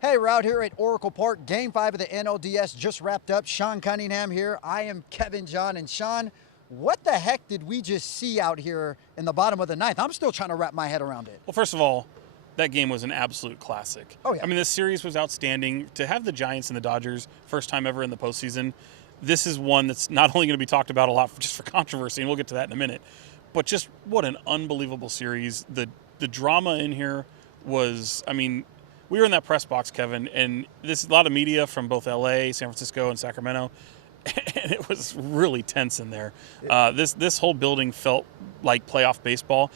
Hey, we're out here at Oracle Park. Game 5 of the NLDS just wrapped up. Sean Cunningham here. I am Kevin John. And Sean, what the heck did we just see out here in the bottom of the ninth? I'm still trying to wrap my head around it. Well, first of all, that game was an absolute classic. Oh, yeah. I mean, this series was outstanding. To have the Giants and the Dodgers, first time ever in the postseason, this is one that's not only going to be talked about a lot just for controversy, and we'll get to that in a minute, but just what an unbelievable series. The drama in here was, I mean, we were in that press box, Kevin, and there's a lot of media from both LA, San Francisco, and Sacramento, and it was really tense in there. This whole building felt like playoff baseball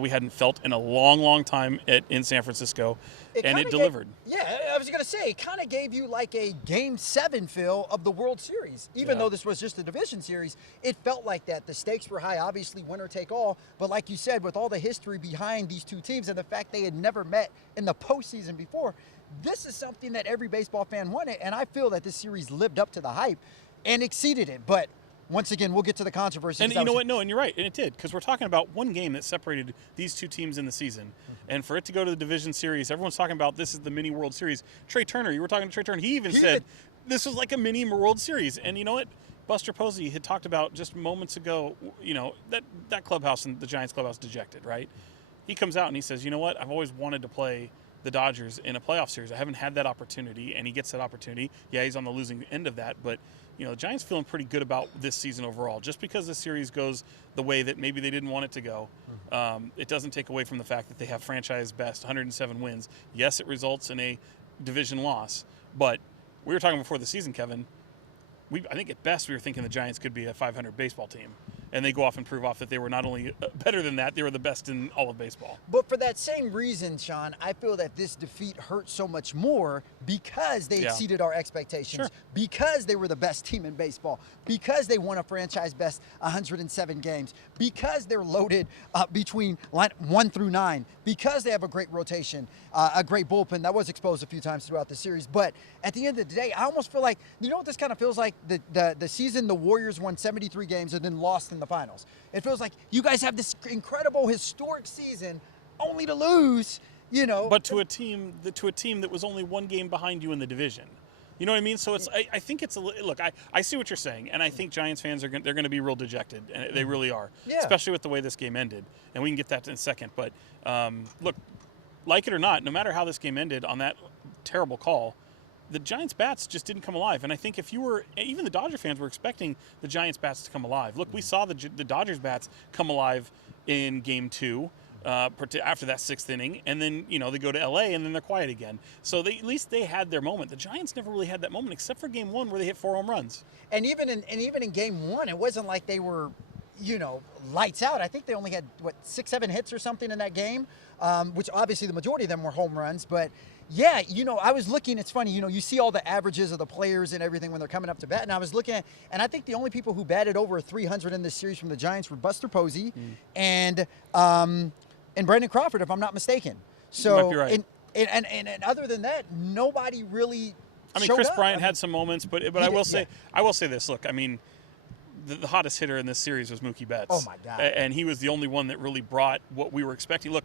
we hadn't felt in a long, long time in San Francisco, and it delivered. I was going to say, it kind of gave you like a Game 7 feel of the World Series. Even though this was just a division series, it felt like that. The stakes were high, obviously winner take all, but like you said, with all the history behind these two teams and the fact they had never met in the postseason before, this is something that every baseball fan wanted, and I feel that this series lived up to the hype and exceeded it. But once again, we'll get to the controversy. And you know what? No, and you're right. And it did, because we're talking about one game that separated these two teams in the season. And for it to go to the division series, everyone's talking about this is the mini World Series. Trey Turner, you were talking to Trey Turner. He even said this was like a mini World Series. And you know what? Buster Posey had talked about just moments ago, you know, that clubhouse and the Giants clubhouse dejected, right? He comes out and he says, you know what? I've always wanted to play the Dodgers in a playoff series. I haven't had that opportunity, and he gets that opportunity. Yeah, he's on the losing end of that, but you know, the Giants feeling pretty good about this season overall. Just because the series goes the way that maybe they didn't want it to go, it doesn't take away from the fact that they have franchise best 107 wins. Yes, it results in a division loss, but we were talking before the season, Kevin. I think at best we were thinking the Giants could be a 500 baseball team. And they go off and prove off that they were not only better than that, they were the best in all of baseball. But for that same reason, Sean, I feel that this defeat hurt so much more because they exceeded our expectations, because they were the best team in baseball, because they won a franchise best 107 games, because they're loaded between line 1 through 9, because they have a great rotation, a great bullpen that was exposed a few times throughout the series. But at the end of the day, I almost feel like, you know what this kind of feels like? The season the Warriors won 73 games and then lost in the finals. It feels like you guys have this incredible historic season only to lose, you know. But to a team that was only one game behind you in the division. You know what I mean? So it's I think it's look, I see what you're saying, and I think Giants fans they're going to be real dejected, and they really are. Yeah. Especially with the way this game ended. And we can get that in a second, but look, like it or not, no matter how this game ended on that terrible call, the Giants' bats just didn't come alive. And I think if you were, even the Dodger fans were expecting the Giants' bats to come alive. Look, we saw the Dodgers' bats come alive in Game 2 after that 6th inning. And then, you know, they go to L.A. and then they're quiet again. So at least they had their moment. The Giants never really had that moment except for Game 1 where they hit 4 home runs. And even in Game 1, it wasn't like they were, you know, lights out. I think they only had, 6-7 hits or something in that game, which obviously the majority of them were home runs. But yeah, you know, I was looking, it's funny, you know, you see all the averages of the players and everything when they're coming up to bat, and I was looking at, and I think the only people who batted over 300 in this series from the Giants were Buster Posey and Brandon Crawford, if I'm not mistaken. So, you might be right. And other than that, nobody really Chris Bryant had some moments, but I will say this, look, I mean, the hottest hitter in this series was Mookie Betts. Oh, my God. And he was the only one that really brought what we were expecting. Look,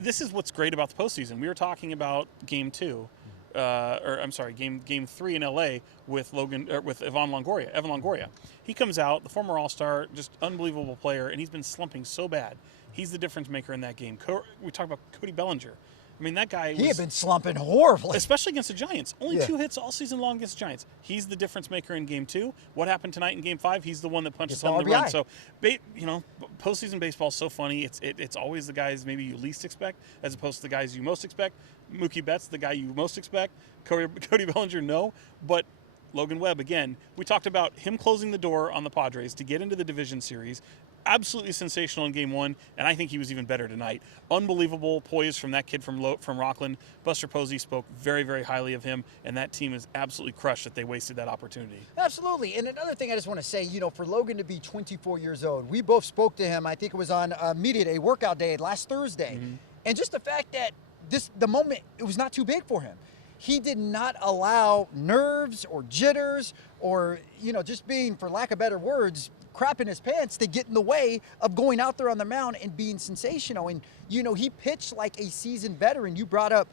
this is what's great about the postseason. We were talking about Game 2, Game 3 in LA with Evan Longoria. He comes out, the former All-Star, just unbelievable player, and he's been slumping so bad. He's the difference maker in that game. We talk about Cody Bellinger. I mean, that guy he had been slumping horribly. Especially against the Giants. Only 2 hits all season long against the Giants. He's the difference maker in Game 2. What happened tonight in Game 5? He's the one that punches home the run. So, you know, postseason baseball is so funny. It's always the guys maybe you least expect as opposed to the guys you most expect. Mookie Betts, the guy you most expect. Cody Bellinger, no. But Logan Webb, again, we talked about him closing the door on the Padres to get into the division series. Absolutely sensational in Game 1, and I think he was even better tonight. Unbelievable poise from that kid from Rockland. Buster Posey spoke very, very highly of him, and that team is absolutely crushed that they wasted that opportunity. Absolutely. And another thing I just want to say, you know, for Logan to be 24 years old, we both spoke to him, I think it was on Media Day, workout day last Thursday, and just the fact that the moment, it was not too big for him. he did not allow nerves or jitters or, just being, for lack of better words, crap in his pants to get in the way of going out there on the mound and being sensational. And, he pitched like a seasoned veteran. You brought up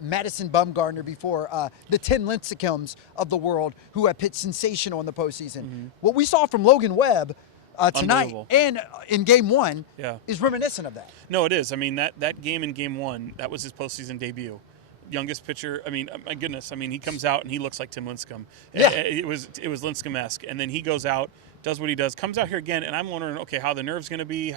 Madison Bumgarner before, the Tim Lincecums of the world who have pitched sensational in the postseason. Mm-hmm. What we saw from Logan Webb tonight and in game one is reminiscent of that. No, it is. I mean, that game in game one, that was his postseason debut. Youngest pitcher. I mean, my goodness. I mean, he comes out and he looks like Tim Lincecum. Yeah. It was Lincecum-esque. And then he goes out, does what he does, comes out here again, and I'm wondering, okay, how the nerve's going to be.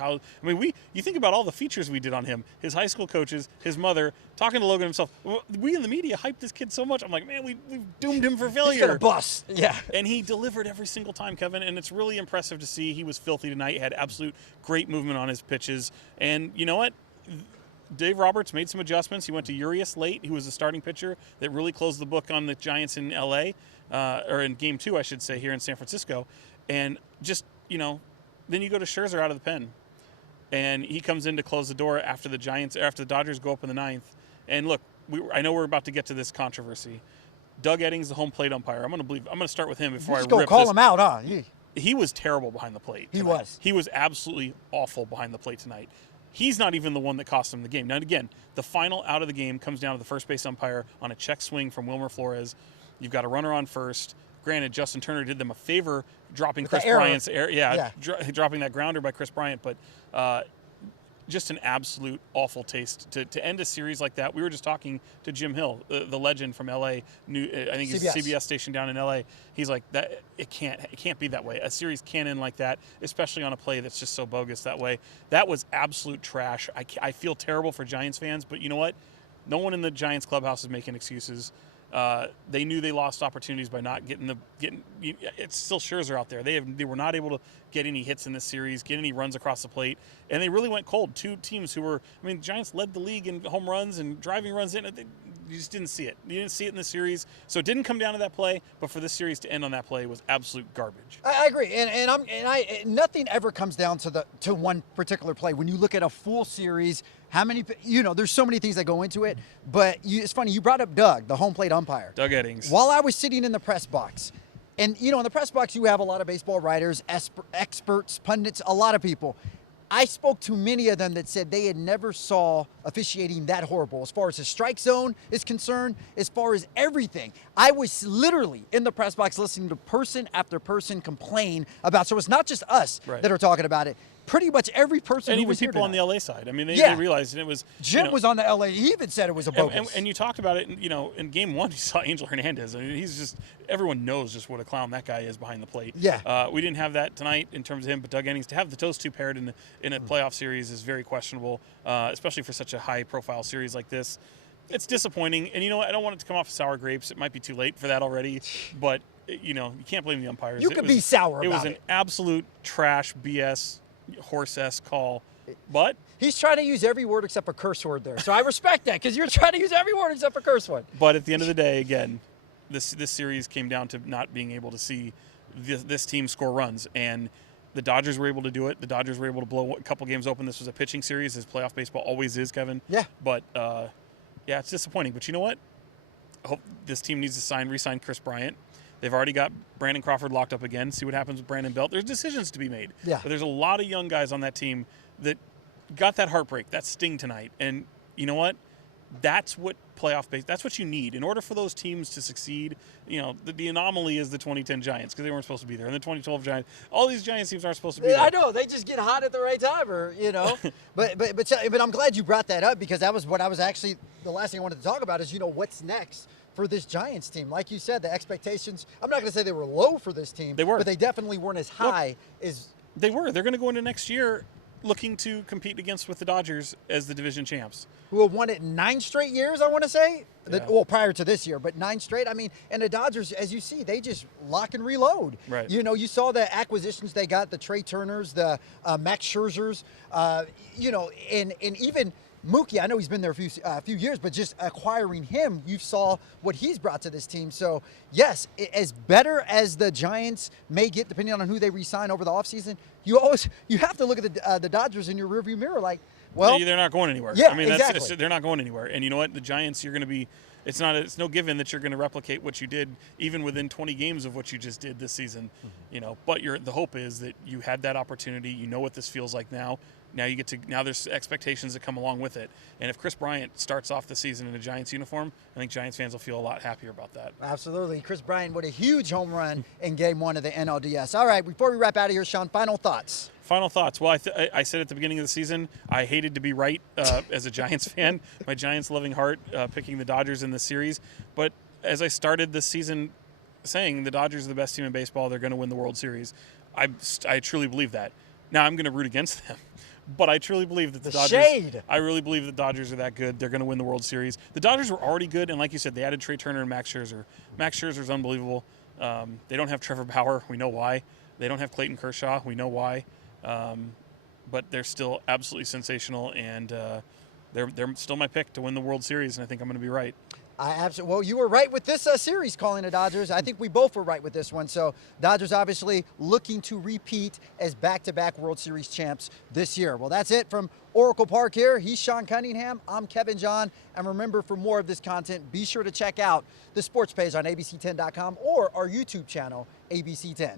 You think about all the features we did on him. His high school coaches, his mother, talking to Logan himself. We in the media hyped this kid so much. I'm like, man, we've doomed him for failure. He's going to bust. Yeah. And he delivered every single time, Kevin, and it's really impressive to see. He was filthy tonight. He had absolute great movement on his pitches. And you know what? Dave Roberts made some adjustments. He went to Urias late, who was the starting pitcher that really closed the book on the Giants in L.A., or in Game 2, I should say, here in San Francisco. And just, then you go to Scherzer out of the pen. And he comes in to close the door after the Dodgers go up in the ninth. And look, I know we're about to get to this controversy. Doug Eddings, the home plate umpire. I'm going to start with him before I rip this. Call him out, huh? He was terrible behind the plate tonight. He was absolutely awful behind the plate tonight. He's not even the one that cost him the game. Now, again, the final out of the game comes down to the first base umpire on a check swing from Wilmer Flores. You've got a runner on first. Granted, Justin Turner did them a favor dropping Chris Bryant's error. Dropping that grounder by Chris Bryant. But just an absolute awful taste to end a series like that. We were just talking to Jim Hill, the legend from L.A. I think he's a CBS station down in L.A. He's like, that it can't be that way. A series can't end like that, especially on a play that's just so bogus that way. That was absolute trash. I feel terrible for Giants fans, but you know what? No one in the Giants clubhouse is making excuses. They knew they lost opportunities by not getting. It's still Scherzer out there. They were not able to get any hits in this series, get any runs across the plate, and they really went cold. Two teams who were, the Giants led the league in home runs and driving runs in. You just didn't see it. You didn't see it in the series, so it didn't come down to that play. But for this series to end on that play was absolute garbage. I agree, and nothing ever comes down to one particular play. When you look at a full series, how many, there's so many things that go into it. But it's funny, you brought up Doug, the home plate umpire. Doug Eddings. While I was sitting in the press box, and in the press box you have a lot of baseball writers, experts, pundits, a lot of people. I spoke to many of them that said they had never saw officiating that horrible as far as the strike zone is concerned, as far as everything. I was literally in the press box listening to person after person complain about, so it's not just us that are talking about it. Pretty much every person and who even was here people tonight. On the LA side. They realized, and it was Jim was on the LA. He even said it was a bogus. And you talked about it. In game one, you saw Angel Hernandez. He's just, everyone knows just what a clown that guy is behind the plate. Yeah. We didn't have that tonight in terms of him, but Doug Eddings, to have those two paired in a playoff series is very questionable, especially for such a high-profile series like this. It's disappointing, and I don't want it to come off sour grapes. It might be too late for that already, but you can't blame the umpires. You could be sour about it. It was an absolute trash BS. Horse-esque call, but he's trying to use every word except a curse word there. So I respect that because you're trying to use every word except a curse word. But at the end of the day, again, this series came down to not being able to see this team score runs, and the Dodgers were able to do it. The Dodgers were able to blow a couple games open. This was a pitching series, as playoff baseball always is, Kevin. Yeah. But it's disappointing. But you know what? I hope this team needs to re-sign Chris Bryant. They've already got Brandon Crawford locked up again. See what happens with Brandon Belt. There's decisions to be made. Yeah. But there's a lot of young guys on that team that got that heartbreak, that sting tonight. And you know what? That's what that's what you need. In order for those teams to succeed, the anomaly is the 2010 Giants because they weren't supposed to be there. And the 2012 Giants, all these Giants teams aren't supposed to be there. I know. They just get hot at the right time but I'm glad you brought that up because that was what I was actually, the last thing I wanted to talk about is, what's next for this Giants team. Like you said, the expectations, I'm not going to say they were low for this team. They were. But they definitely weren't as high as... They were. They're going to go into next year looking to compete with the Dodgers as the division champs. Who have won it 9 straight years, I want to say. Yeah. Well, prior to this year, but 9 straight. And the Dodgers, as you see, they just lock and reload. Right. You saw the acquisitions they got, the Trey Turners, the Max Scherzers, and even... Mookie, I know he's been there a few years, but just acquiring him, you saw what he's brought to this team. So, yes, as better as the Giants may get, depending on who they re-sign over the offseason, you have to look at the Dodgers in your rearview mirror like, Well, they're not going anywhere. Yeah, I mean, exactly. they're not going anywhere. And you know what? The Giants, you're going to be. It's no given that you're going to replicate what you did even within 20 games of what you just did this season. You know, but the hope is that you had that opportunity. You know what this feels like now. Now there's expectations that come along with it. And if Chris Bryant starts off the season in a Giants uniform, I think Giants fans will feel a lot happier about that. Absolutely. Chris Bryant with a huge home run in Game 1 of the NLDS. All right, before we wrap out of here, Sean, final thoughts. Final thoughts. Well, I said at the beginning of the season, I hated to be right as a Giants fan. My Giants-loving heart picking the Dodgers in the series. But as I started this season saying the Dodgers are the best team in baseball, they're going to win the World Series, I truly believe that. Now I'm going to root against them. But I truly believe that the Dodgers. Shade. I really believe the Dodgers are that good. They're going to win the World Series. The Dodgers were already good, and like you said, they added Trey Turner and Max Scherzer. Max Scherzer is unbelievable. They don't have Trevor Bauer. We know why. They don't have Clayton Kershaw. We know why. But they're still absolutely sensational, and they're still my pick to win the World Series, and I think I'm going to be right. Well, you were right with this series calling the Dodgers. I think we both were right with this one. So Dodgers obviously looking to repeat as back-to-back World Series champs this year. Well, that's it from Oracle Park here. He's Sean Cunningham. I'm Kevin John. And remember, for more of this content, be sure to check out the sports page on abc10.com or our YouTube channel, ABC10.